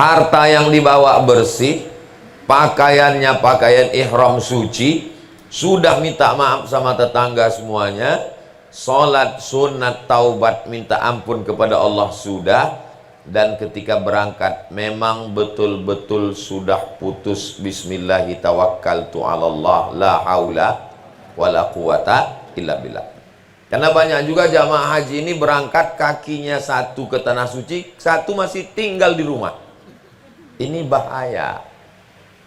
harta yang dibawa bersih, pakaiannya pakaian ihram suci, sudah minta maaf sama tetangga semuanya, sholat sunat taubat minta ampun kepada Allah sudah, dan ketika berangkat memang betul-betul sudah putus bismillahi tawakkaltu 'alallah la haula wala quwata illa billah. Karena banyak juga jamaah haji ini berangkat kakinya satu ke tanah suci, satu masih tinggal di rumah. Ini bahaya.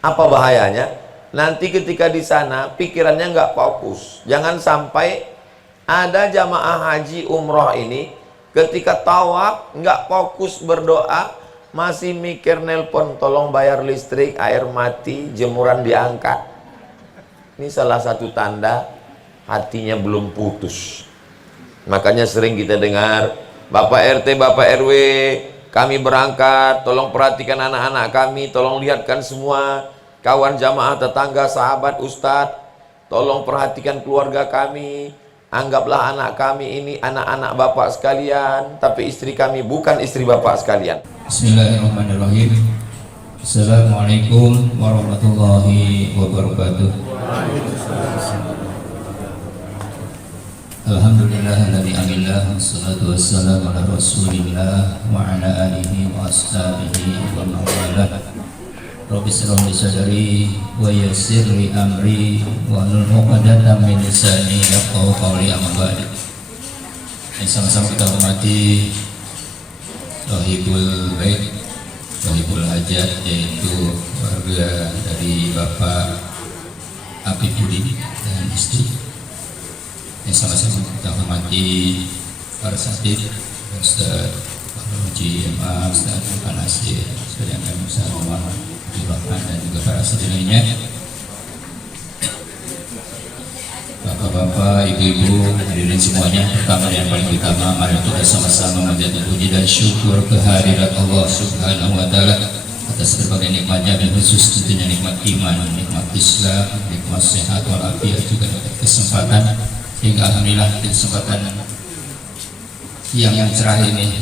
Apa bahayanya? Nanti ketika di sana pikirannya nggak fokus. Jangan sampai ada jamaah haji umroh ini ketika tawaf nggak fokus berdoa, masih mikir nelpon, tolong bayar listrik, air mati, jemuran diangkat. Ini salah satu tanda hatinya belum putus. Makanya sering kita dengar, Bapak RT, Bapak RW, kami berangkat, tolong perhatikan anak-anak kami, tolong lihatkan semua kawan jamaah, tetangga, sahabat, ustadz, tolong perhatikan keluarga kami, anggaplah anak kami ini anak-anak bapak sekalian, tapi istri kami bukan istri bapak sekalian. Bismillahirrahmanirrahim. Assalamualaikum warahmatullahi wabarakatuh. Alhamdulillahilladzi amillah wassalatu wassalamu ala rasulillah wa ala alihi wa ashabihi wa mawalah. Rabbi shrah li sadri wa yassir li amri wa hlul 'uqdatam min lisani yafqahu qawli, amma ba'd. Sama-sama kita hormati Sohibul Bait, Sohibul Hajat, yaitu keluarga dari Bapak Apip Budi dan istri. Sama-sama kita hormati para satid, Ustaz Haji MA, Ustaz Nasir, Ustaz yang kami Muhammad Rahman, dan juga para satid lainnya, bapak-bapak, ibu-ibu, hadirin semuanya. Pertama dan paling utama, mari kita sama-sama menjadi puji dan syukur kehadirat Allah Subhanahu wa Ta'ala atas berbagai nikmatnya, dan khusus tentunya nikmat iman, nikmat Islam, nikmat sehat walafiat, juga kesempatan, hingga alhamdulillah kesempatan yang cerah ini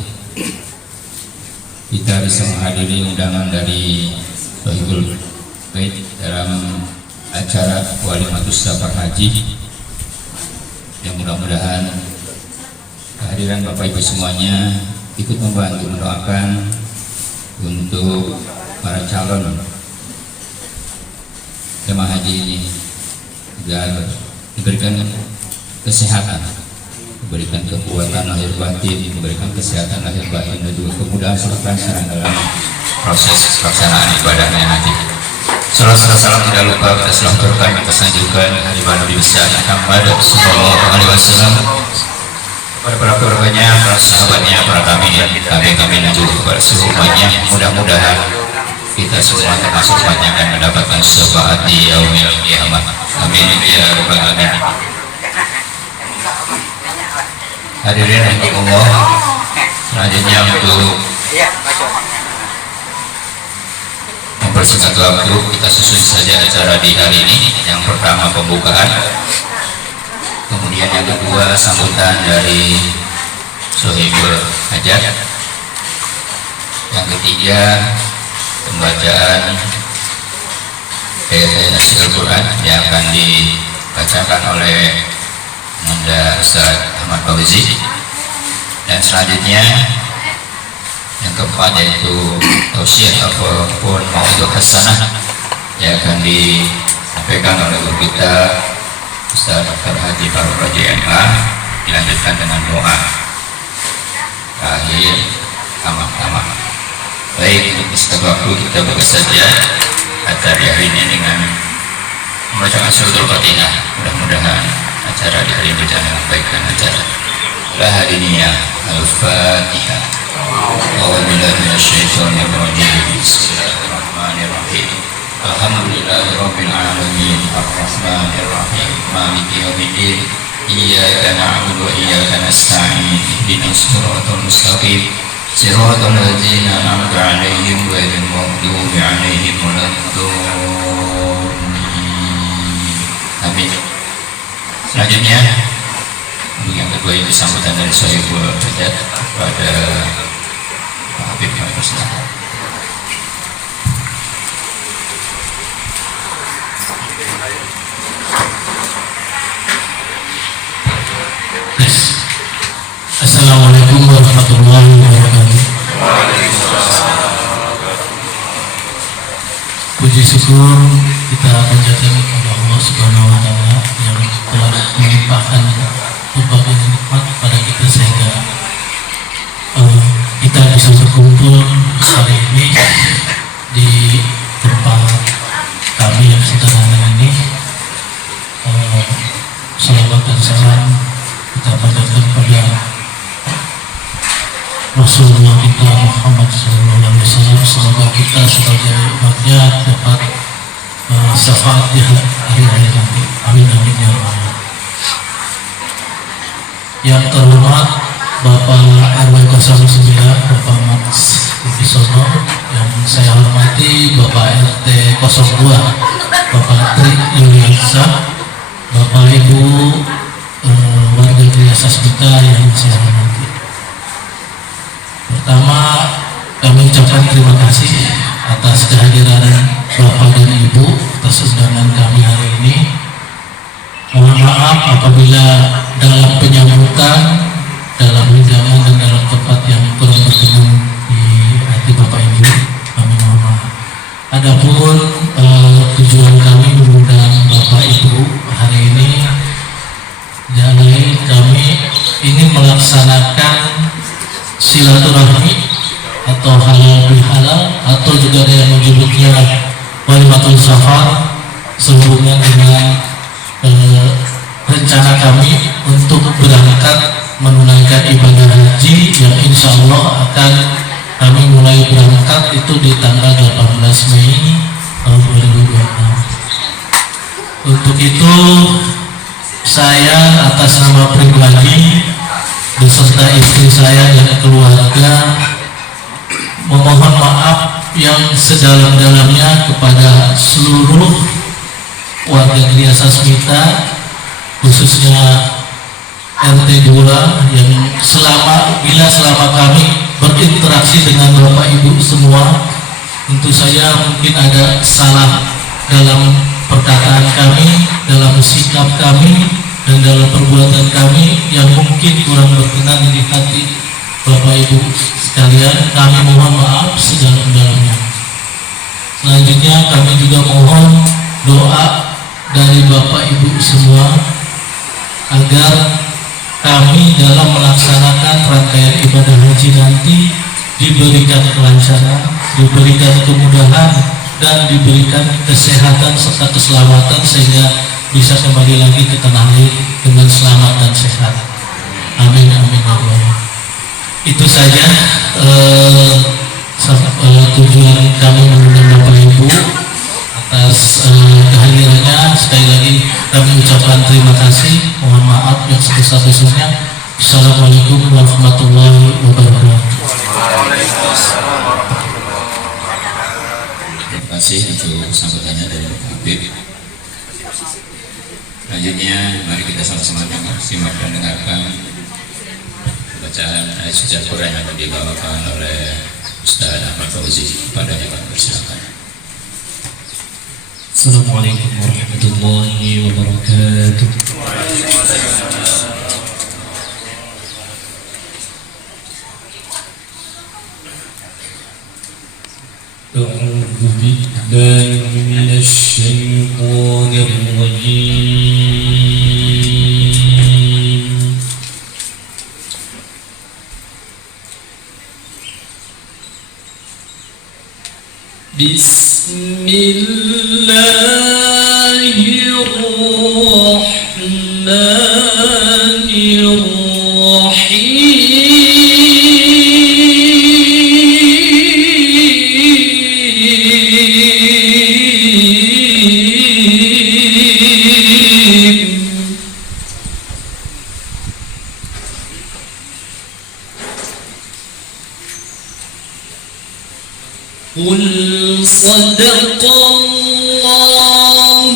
kita bisa menghadiri undangan dari Sohibul Bait dalam acara Walimatus Safar Haji, yang mudah-mudahan kehadiran Bapak Ibu semuanya ikut membantu mendoakan untuk para calon jemaah haji ini agar diberikan kesehatan, memberikan kekuatan lahir batin, memberikan kesehatan lahir batin, dan juga kemudahan serta kelancaran dalam proses pelaksanaan ibadahnya nanti. Salam tidak lupa kita selaturkan, kita sanjungkan hadiah Nabi besar Muhammad sallallahu alaihi wasallam kepada para keluarganya, para sahabatnya, para tabi'in, dan juga kepada seluruh umatnya. Mudah-mudahan kita semua termasuk umatnya akan mendapatkan syafaat di yaumil qiyamah. Amin ya rabbal alamin. Hadirin rahimakumullah, selanjutnya untuk mempersingkat waktu, kita susun saja acara di hari ini. Yang pertama pembukaan, kemudian yang kedua sambutan dari Sohibul Hajat, yang ketiga pembacaan ayat-ayat Al-Quran yang akan dibacakan oleh Nanda Ustaz Ahmad Fauzi, dan selanjutnya yang keempat yaitu tausiah ataupun mau'idhah hasanah yang akan disampaikan oleh guru kita Ustaz Dr. Haji Faruk Raji MA, dilanjutkan dengan doa terakhir tamat. Baik, untuk istirahat waktu kita buka saja acara hari ini dengan membacakan suratul Fatihah. Mudah-mudahan acara di hari ini berjalan dengan baik dan lancar. Lahadiniyah Al-Fatihah. A'udzubillahi minasyaitonir rajim. Bismillahirrahmanirrahim. Alhamdulillahirabbil alamin. Arrahmanir rahim. Maliki yaumiddin. Iyyaka na'budu wa iyyaka nasta'in. Ihdinas siratal mustaqim. Siratal ladzina an'amta 'alaihim ghairil maghdubi 'alaihim waladdallin. Amin. Selanjutnya untuk yang kedua itu sambutan dari Sohibul Hajat kepada Pak Habib yang bersilakan. puji syukur kita panjatkan kepada Allah Subhanahu wa taala yang telah melimpahkan berbagai nikmat kepada kita sehingga kita bisa berkumpul hari ini di tempat kami yang sederhana ini. Salawat dan salam kita panjatkan kepada Rasulullah kita Muhammad SAW. Semoga kita sebagai umatnya dapat syafaat di hari akhir nanti. Amin amin ya Allah. Yang terhormat Bapak RW 09 Bapak Max Wibisono, yang saya hormati Bapak RT 02 Bapak Tri Yuliansa, Bapak Ibu warga Gria Sasmita yang saya hormati. Pertama, kami ucapkan terima kasih atas kehadiran Bapak dan Ibu atas undangan kami hari ini. Mohon maaf apabila dalam penyambutan, dalam hidangan dan dalam tempat yang kurang berkenan di hati Bapak Ibu, kami mohon maaf. Adapun tujuan kami mengundang Bapak Ibu hari ini, jadi kami ingin melaksanakan silaturahmi atau halal bihalal, atau juga ada yang menyebutnya walimatul safar, sehubungan dengan rencana kami untuk berangkat menunaikan ibadah haji yang insya Allah akan kami mulai berangkat itu di tanggal 18 Mei tahun 2026. Untuk itu saya atas nama pribadi beserta istri saya dan keluarga memohon maaf yang sedalam-dalamnya kepada seluruh warga Gria Sasmita, khususnya RT 2 yang selama kami berinteraksi dengan Bapak Ibu semua, tentu saja mungkin ada salah dalam perkataan kami, dalam sikap kami, dan dalam perbuatan kami yang mungkin kurang berkenan di hati Bapak Ibu sekalian. Kami mohon maaf sedalam-dalamnya. Selanjutnya kami juga mohon doa dari Bapak Ibu semua agar kami dalam melaksanakan rangkaian ibadah haji nanti diberikan kelancaran, diberikan kemudahan, dan diberikan kesehatan serta keselamatan sehingga bisa kembali lagi ke tanah air dengan selamat dan sehat. Amin amin ya Allah. Itu saja tujuan kami mengundang Bapak Ibu. Atas kehadirannya sekali lagi kami ucapkan terima kasih. Mohon maaf yang sebesar-besarnya. Assalamualaikum warahmatullahi wabarakatuh. Terima kasih untuk sambutannya dari Bapak Habib. Selanjutnya mari kita sama-sama simak dan dengarkan bacaan ayat suci Al-Quran yang dibawakan oleh Ustaz Ahmad Fauzi. Padanya Pak, bersilakan. Assalamualaikum warahmatullahi wabarakatuh. أعوذ بالله من الشيطان الرجيم. بسم الله الرحمن الرحيم. قل صدق الله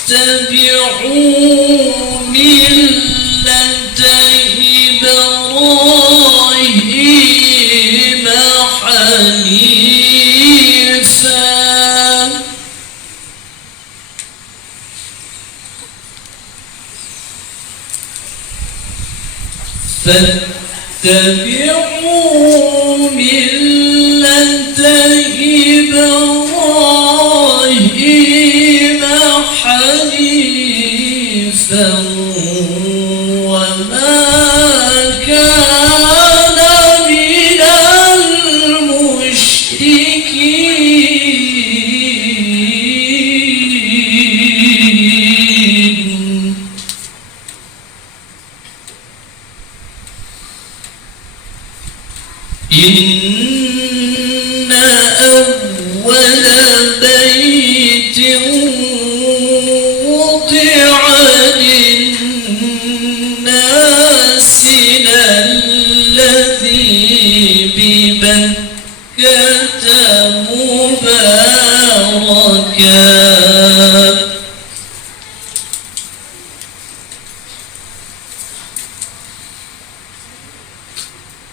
فاتبعوا ملة إبراهيم حنيفا فاتبعوا ملة إبراهيم أول بيت وضع للناس الذي ببكة مباركا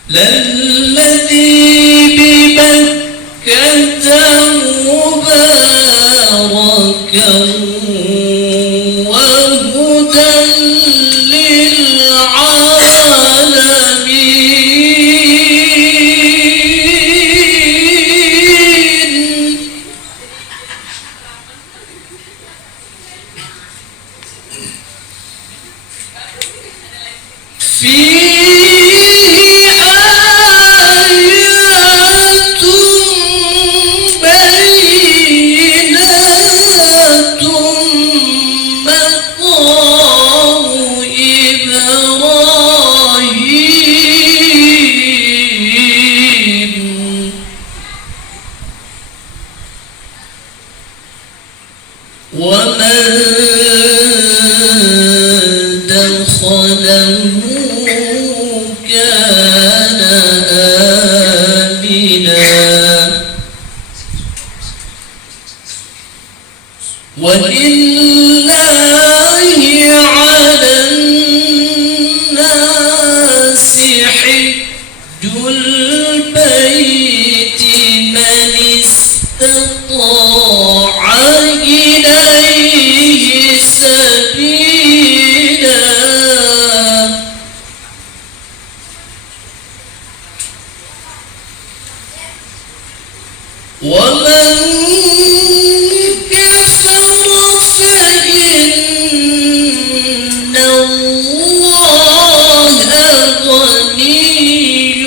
للذي ببكة مباركا وهدى للعالمين فيه آيات بينات مقام إبراهيم ومن دخله كان آمنا ولله على الناس حج البيت من استطاع إليه سبيلا ومن كفر فإن الله غني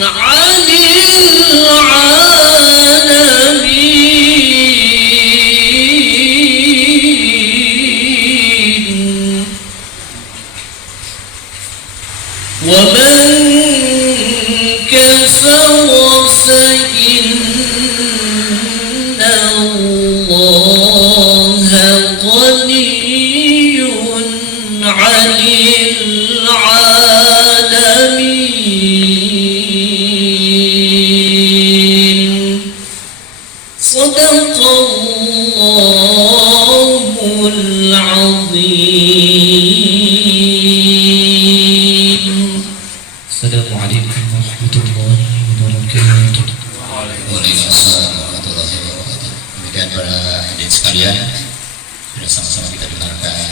عن العالمين ومن كفر فإن الله غني عن العالمين صدق الله العظيم. السلام عليكم ورحمة الله وبركاته. Waalaikumsalam warahmatullahi wabarakatuh. Demikian para hadirin sekalian, sudah sama-sama kita dengarkan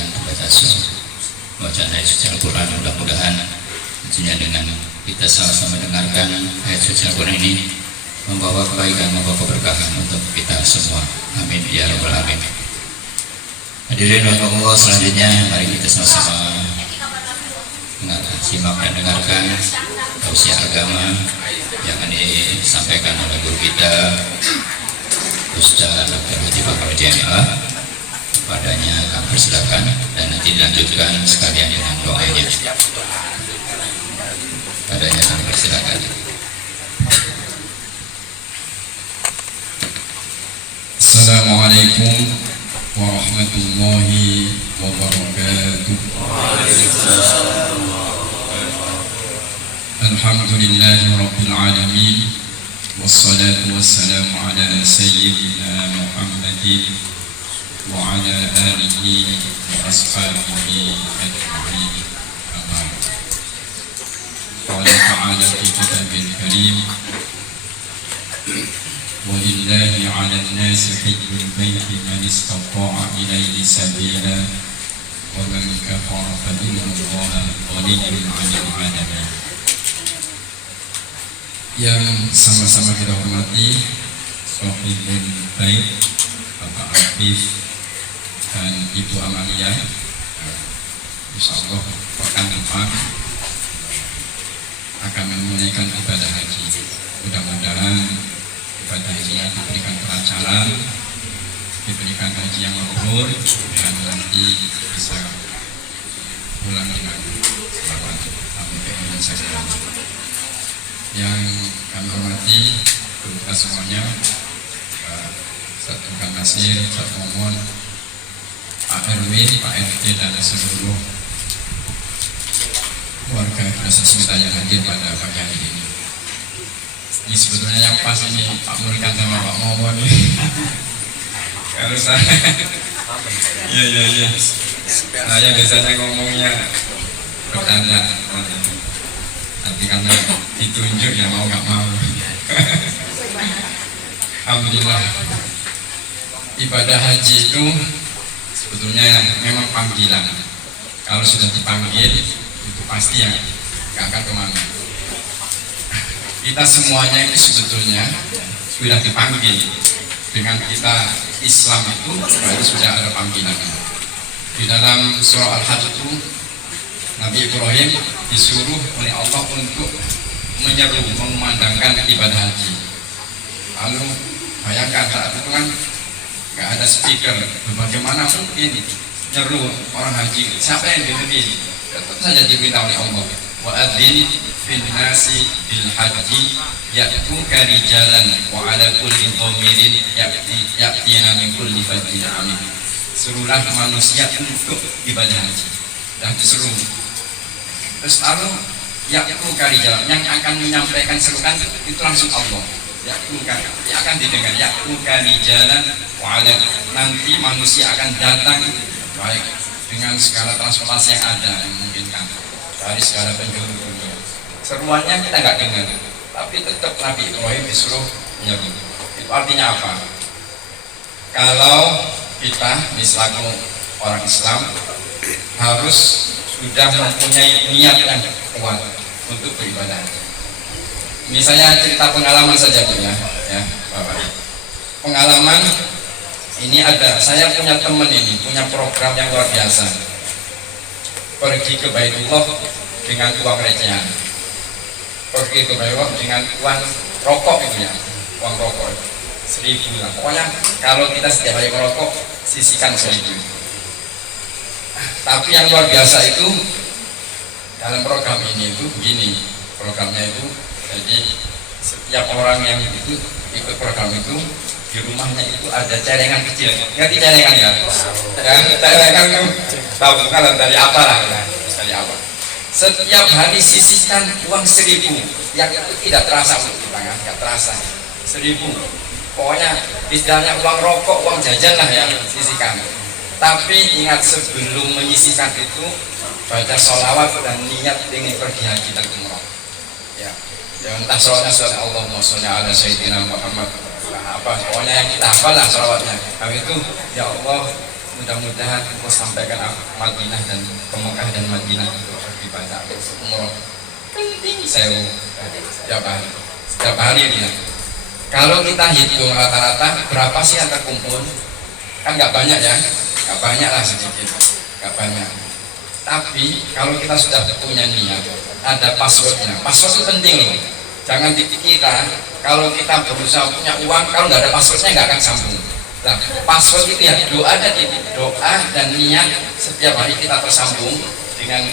bacaan ayat suci Al-Quran. Mudah-mudahan tentunya dengan kita sama-sama dengarkan ayat suci Al-Quran ini membawa kebaikan, membawa keberkahan untuk kita semua. Amin ya rabbal alamin. Hadirin rahimakumullah, selanjutnya mari kita sama-sama simak dan dengarkan tausiah agama yang disampaikan oleh guru kita Ustaz Dr. Haji Fakhr JMA. Padanya kami persilakan dan nanti dilanjutkan sekalian dengan doanya. Padanya kami persilakan. Assalamualaikum warahmatullahi wabarakatuh. Alhamdulillahi rabbil alamin, wassalatu wassalamu ala sayyidina Muhammadin wa ala alihi wa ashabihi ajma'in. Amin. Qala ta'ala fi kitabil karim, وَلِلَّهِ عَلَى النَّاسِ حِجُّ الْبَيْتِ مَنِ اسْتَطَاعَ إِلَيْهِ سَبِيلًا وَمَنْ كَفَرَ فَإِنَّ اللَّهَ غَنِيٌّ عَنِ الْعَالَمِينَ. Yang sama-sama kita hormati Sohibul Bait Bapak Afif dan Ibu Amalia, insyaallah pekan depan akan menunaikan ibadah haji. Mudah-mudahan ibadah hajinya diberikan kelancaran, diberikan haji yang mabrur, dan nanti bisa pulang dengan selamat sampai ke Indonesia. Yang kami hormati kita semuanya, Ustaz Tuhan Nasir, Ustaz Momon, Pak RW, Pak RT, dan seluruh warga Desa Semita yang hadir pada pagi hari ini. Ini sebetulnya yang pas ini Pak Murikan sama Pak Momon ini. Kalau saya, iya. Saya biasanya ngomongnya bertanda, nanti karena ditunjuk ya mau nggak mau. Alhamdulillah, ibadah haji itu sebetulnya memang panggilan. Kalau sudah dipanggil itu pasti ya nggak akan kemana. Kita semuanya itu sebetulnya sudah dipanggil. Dengan kita Islam itu berarti sudah ada panggilan. Di dalam surah Al-Hajj itu Nabi Ibrahim disuruh oleh Allah untuk menyeru, mengumandangkan ibadah haji. Lalu bayangkan saat itu kan nggak ada speaker, bagaimana mungkin nyeru orang haji? Siapa yang dengerin? Tetap saja diminta oleh Allah. Wa adzin fil nasi bil haji ya'tuka rijalan wa ala kulli dhamirin ya'tina min kulli fajjin amin. Serulah manusia untuk ibadah haji. Dan disuruh. Terus lalu ya'tuka rijalan, yang akan menyampaikan serukan itu langsung Allah. Ya'tuka, dia akan didengar. Ya'tuka rijalan wa ala, nanti manusia akan datang baik dengan segala transportasi yang ada yang memungkinkan dari segala penjuru dunia. Seruannya kita nggak dengar, tapi tetap Nabi Ibrahim disuruh menyeru. Itu artinya apa? Kalau kita misalnya orang Islam harus sudah mempunyai niat yang kuat untuk beribadah. Misalnya cerita pengalaman saja punya, ya Bapak. Pengalaman ini ada, saya punya teman ini punya program yang luar biasa. Pergi ke Baitullah dengan uang recehan. Pergi ke Baitullah dengan uang rokok itu ya, uang rokok 1.000 lah. Pokoknya kalau kita setiap hari merokok sisihkan 1.000. Tapi yang luar biasa itu dalam program ini itu begini, programnya itu jadi setiap orang yang itu ikut program itu di rumahnya itu ada celengan kecil, ngerti celengan ya? Dan celengan itu tahu bukan dari apa lah, dari apa? Setiap hari sisihkan uang 1.000, yang itu tidak terasa untuk tangan, nggak terasa 1.000. Pokoknya istilahnya uang rokok, uang jajan lah yang sisihkan. Tapi ingat sebelum menyisihkan itu baca sholawat dan niat ingin pergi haji dan umroh. Ya, entah sholawatnya surat Allahumma sholli ala sayyidina Muhammad. Apa pokoknya yang kita hafal lah sholawatnya. Kami itu ya Allah mudah-mudahan engkau sampaikan Madinah dan ke Mekah dan Madinah untuk pergi baca umroh. Penting saya setiap hari dia. Kalau kita hitung rata-rata berapa sih yang terkumpul? Kan nggak banyak ya, nggak banyak lah, sedikit, nggak banyak. Tapi kalau kita sudah punya niat, ada passwordnya. Password itu penting loh. Jangan dikira kalau kita berusaha punya uang, kalau nggak ada passwordnya nggak akan sambung. Nah, password itu ya doa dan niat setiap hari kita tersambung dengan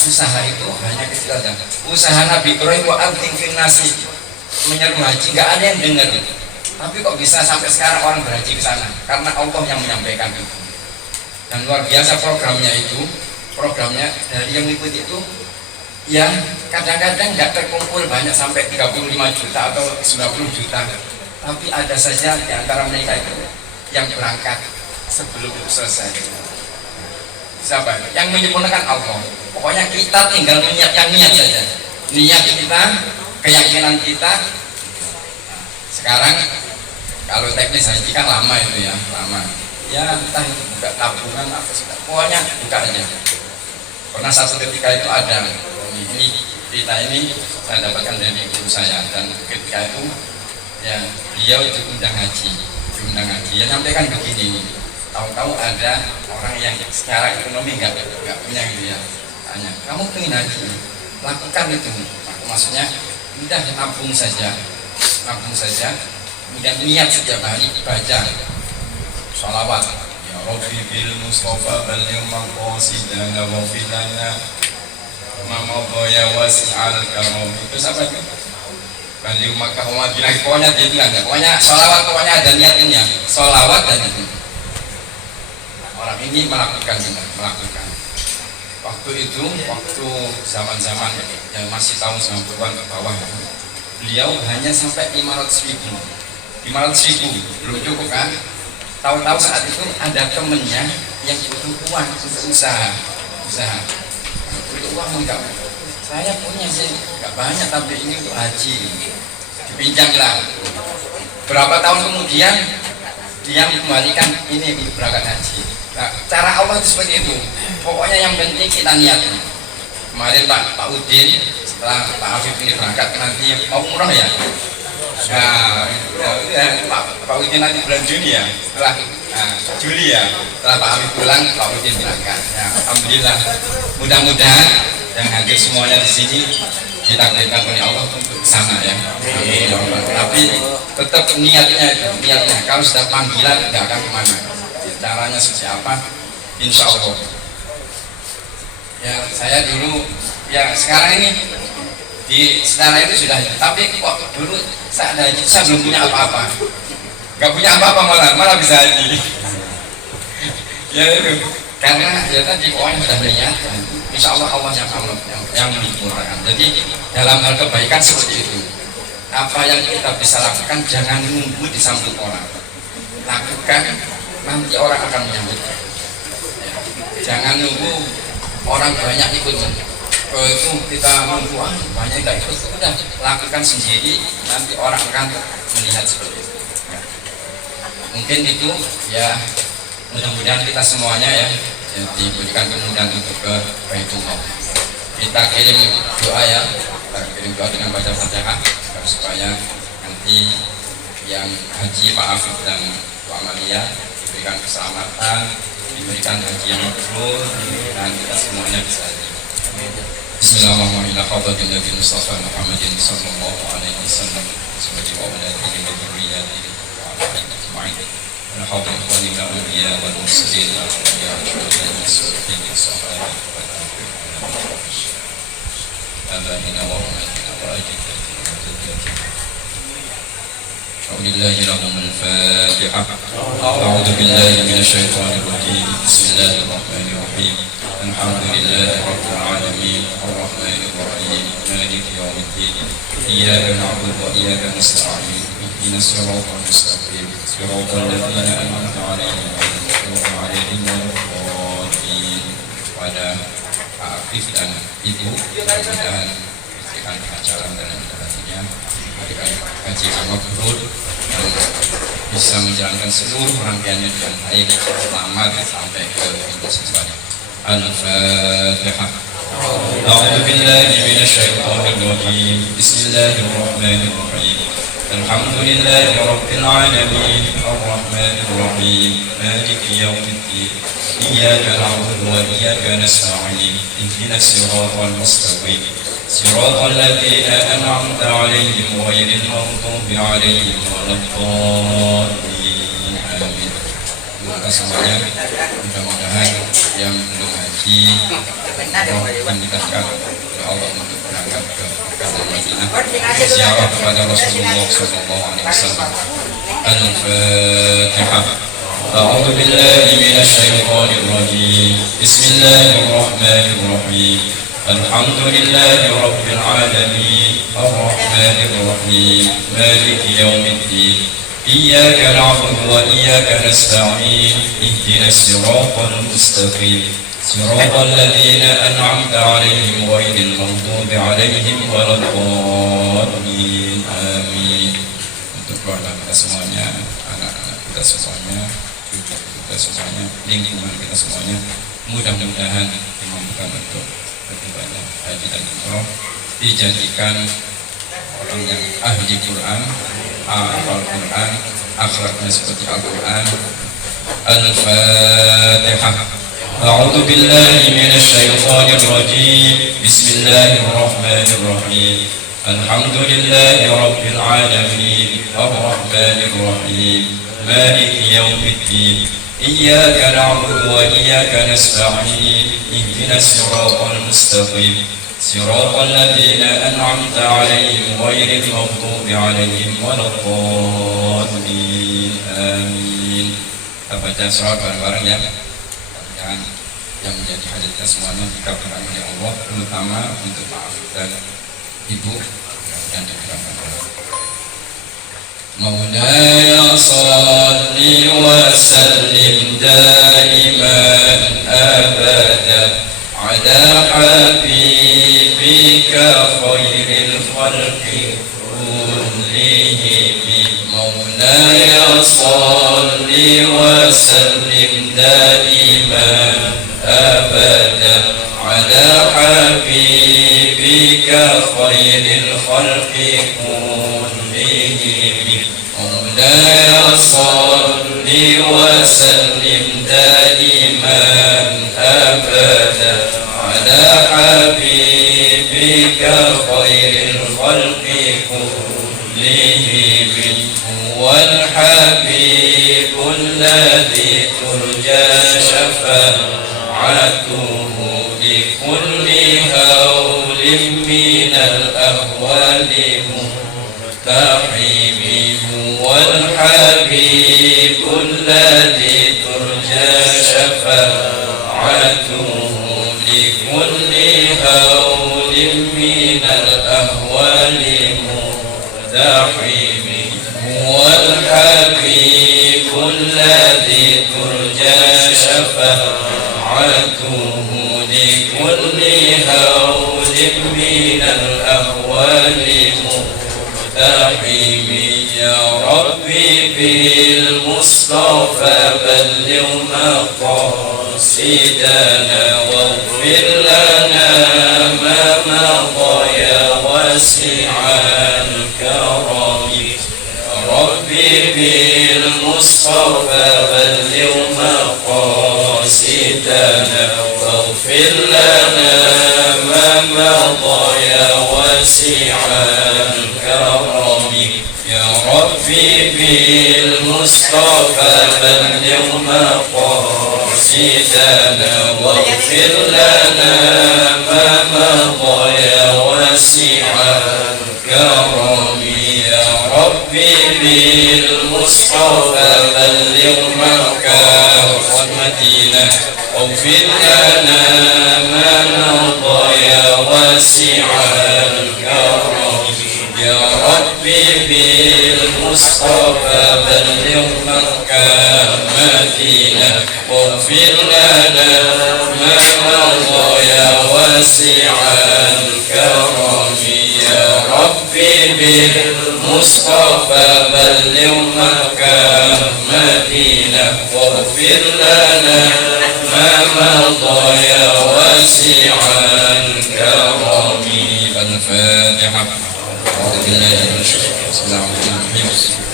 usaha itu hanya kecil saja. Usaha Nabi Ibrahim wa adzin fin nasi, menyeru haji, nggak ada yang dengar. Tapi kok bisa sampai sekarang orang berhaji ke sana? Karena Allah yang menyampaikan itu. Dan luar biasa programnya itu, programnya dari yang mengikuti itu, ya kadang-kadang nggak terkumpul banyak sampai 35 juta atau 90 juta. Tapi ada saja di antara mereka itu yang berangkat sebelum itu selesai. Siapa? Yang menyempurnakan Allah. Pokoknya kita tinggal menyiapkan niat saja. Niat kita, keyakinan kita. Sekarang kalau teknis haji kan lama itu ya, lama. Ya entah itu buka tabungan apa sih, pokoknya buka aja. Pernah satu ketika itu ada ini cerita ini saya dapatkan dari guru saya, dan ketika itu ya beliau diundang haji. Ya sampaikan begini, tahu-tahu ada orang yang secara ekonomi nggak punya gitu ya, tanya kamu pengen haji, lakukan itu. Maksudnya udah nabung saja, kemudian niat setiap hari baca sholawat, ya Rabbi bil Mustafa balil maqasidana wa filana mama boya wasi'al karom. Itu apa itu? Baliu Makkah wa Madinah, pokoknya dia bilang ya, pokoknya sholawat, pokoknya ada niatnya, sholawat dan itu. Orang ini melakukan. Waktu itu, waktu zaman-zaman yang masih tahun 90-an ke bawah, beliau hanya sampai 500.000, belum cukup kan? Tahu-tahu saat itu ada temennya yang butuh uang untuk usaha. Butuh uang enggak? Saya punya sih, enggak banyak, tapi ini untuk haji. Dipinjam lah. Berapa tahun kemudian dia kembalikan ini untuk berangkat haji. Nah, cara Allah itu seperti itu. Pokoknya yang penting kita niat. Kemarin Pak Udin setelah Pak Afif ini berangkat nanti mau umroh ya. Nah, Pak Udin nanti bulan Juni ya. Setelah Juli ya. Setelah Pak Afif pulang, Pak Udin berangkat. Ya, alhamdulillah. Mudah-mudahan yang hadir semuanya di sini ditakdirkan oleh Allah untuk sana ya. Tapi tetap niatnya. Kalau sudah panggilan tidak akan kemana. Caranya seperti apa? Insya Allah. Ya saya dulu, ya sekarang ini di secara itu sudah. Tapi kok dulu saat haji saya belum punya apa-apa. Gak punya apa-apa malah bisa haji. Ya itu karena ya tadi pokoknya sudah niat. Insya Allah Allah yang menyempurnakan. Jadi dalam hal kebaikan seperti itu, apa yang kita bisa lakukan jangan nunggu disambut orang. Lakukan, nanti orang akan menyambut. Ya. Jangan nunggu orang banyak ikut. Kalau itu kita nunggu banyak tidak ikut, sudah lakukan sendiri. Nanti orang akan melihat seperti itu. Ya. Mungkin itu ya. Mudah-mudahan kita semuanya ya diberikan kemudahan untuk ke Baitullah. Kita kirim doa ya, dengan baca Fatihah supaya nanti yang haji Pak Afif dan Bu Amalia diberikan keselamatan, diberikan haji yang mabrur, dan kita semuanya bisa haji. Bismillahirrahmanirrahim. Qadadil Nabi Mustafa Muhammadin sallallahu alaihi wasallam sebagai awalati wa dzurriyyati wa ajma'in. ونحضر إخواننا الأولياء والمرسلين والأولياء والصالحين والصحابة آبائنا وأمهاتنا وأجدادنا وذرياتنا. أعوذ بالله لهم الفاتحة. أعوذ بالله من الشيطان الرجيم. بسم الله الرحمن الرحيم. الحمد لله رب العالمين الرحمن الرحيم مالك يوم الدين إياك نعبد وإياك نستعين اهدنا الصراط المستقيم صراط الذين أنعمت عليهم غير المغضوب عليهم ولا الضالين. Pada Pak Afif dan Ibu mudah-mudahan diberikan kelancaran dalam ibadahnya, diberikan haji yang mabrur dan bisa menjalankan seluruh rangkaiannya dengan baik selamat sampai ke pintu sesuatu. Al-Fatihah. A'udzu billahi minasy syaithanir rajim. Bismillahirrahmanirrahim. Alhamdulillahi rabbil alamin arrahmanir rahim maliki yaumiddin iyyaka na'budu wa iyyaka nasta'in ihdinas siratal mustaqim siratal ladzina an'amta 'alaihim ghairil maghdubi 'alaihim waladdallin. Amin. Terima kasih semuanya. Mudah-mudahan yang belum haji dimudahkan oleh Allah untuk berangkat ke Madinah ziarah kepada Rasulullah sallallahu alaihi wasallam. Al-Fatihah. A'udzu billahi minasy syaithanir rajim. Bismillahirrahmanirrahim. Alhamdulillahi rabbil alamin arrahmanir rahim maliki yaumiddin iyyaka na'budu wa iyyaka nasta'in ihdinas siratal mustaqim siratal ladzina an'amta 'alaihim ghairil maghdubi 'alaihim waladdallin. Amin. Untuk keluarga kita semuanya, anak-anak kita semuanya, cucu kita semuanya, lingkungan kita semuanya, mudah-mudahan dimampukan untuk beribadah haji dan umroh, dijadikan orang yang ahli Quran, hafal Quran, akhlaknya seperti Al-Quran. Al-Fatihah. A'udzu billahi minasy syaithanir rajim. Bismillahirrahmanir rahim. Alhamdulillahi rabbil alamin arrahmanir rahim maliki yaumiddin iyyaka na'budu wa iyyaka nasta'in ihdinas siratal mustaqim صراط الذين أنعمت عليهم غير المغضوب عليهم ولا الضالين آمين. Kita baca surah bareng-bareng ya. Mudah-mudahan yang menjadi hajat kita semuanya dikabulkan oleh Allah, terutama untuk maaf dan ibu dan dikabulkan Allah. مولاي صل وسلم دائما أبدا على حبيبك خير الخلق كلهم. مولاي صل وسلم دائما أبدا على حبيبك خير الخلق كلهم. مولاي صل وسلم دائما أبدا على حبيبك خير الخلق كلهم. هو الحبيب الذي ترجى شفاعته لكل هول من الأهوال مقتحم. هو الحبيب الذي ترجى شفاعته لكل هول من الأهوال مقتحم. هو الحبيب الذي ترجى شفاعته لكل هول من الأهوال مقتحم. يا ربي بالمصطفى بلغ مقاصدنا واغفر لنا ما مضى يا واسع الكرم. يا ربي بالمصطفى بلغ مقاصدنا واغفر لنا ما مضى يا واسع الكرم. يا ربي بالمصطفى بلغ مقاصدنا واغفر لنا ما مضى يا واسع الكرم. يا ربي بالمصطفى بلغ مكة والمدينة واغفر لنا ما مضى يا واسع الكرم. يا ربي بالمصطفى بلغ مكة مدينة واغفر لنا ما مضى يا واسع الكرم. يا ربي بالمصطفى بلغ مكة مدينة واغفر لنا ما مضى يا واسع الكرم. الفاتحة. أعوذ بالله من الشيطان الرجيم.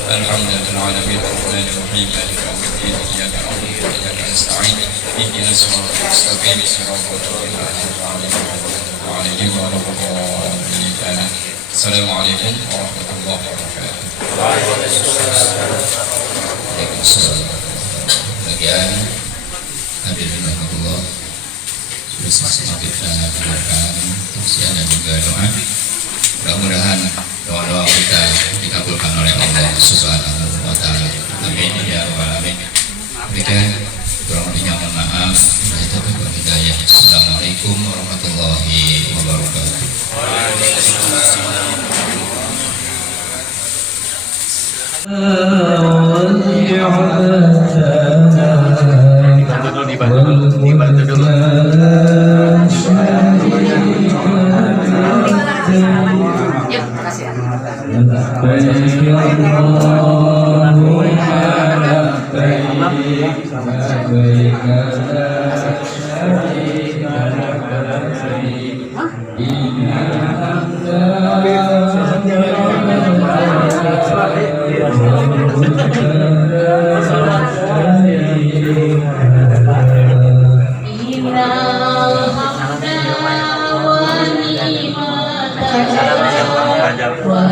الحمد لله العالمين الرحمن الرحيم مالك يوم الدين إياك نعبد وإياك نستعين اهدنا الصراط المستقيم صراط الذين أنعمت عليهم غير المغضوب عليهم ولا الضالين. السلام عليكم ورحمة الله وبركاته. Waalaikumsalam. Bagian hadirin rahmatullah, sudah sama kita dengarkan tausiah dan juga doa. Mudah-mudahan doa-doa kita dikabulkan oleh Allah Subhanahu wa Ta'ala. Amin ya rabbal alamin. Berikan kurang lebihnya mohon maaf. Assalamualaikum warahmatullahi wabarakatuh. Wa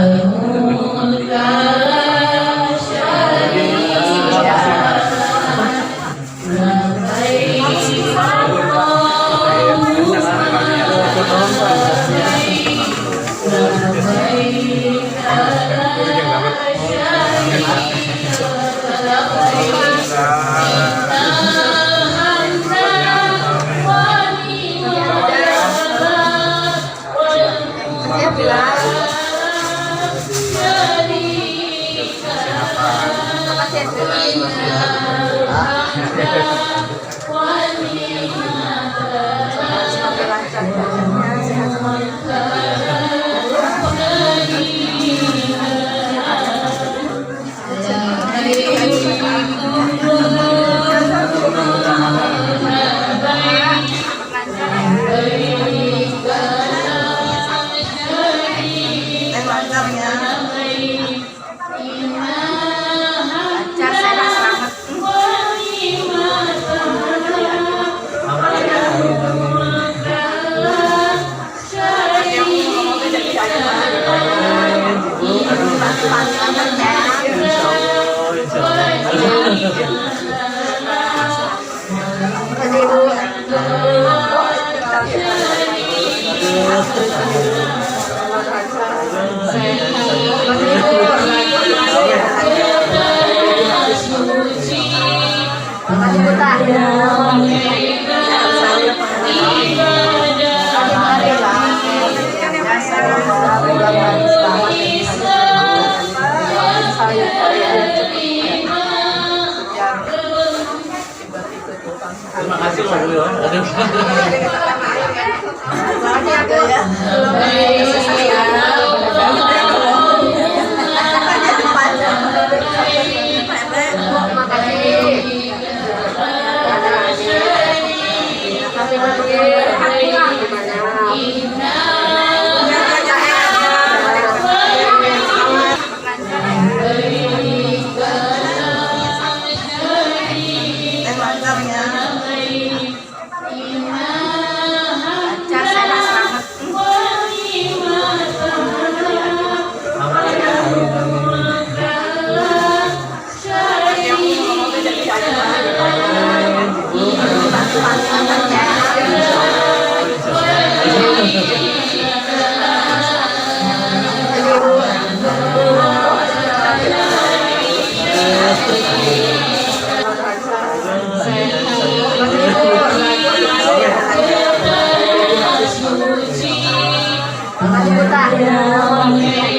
Terima kasih Pak Dulu. Terima kasih.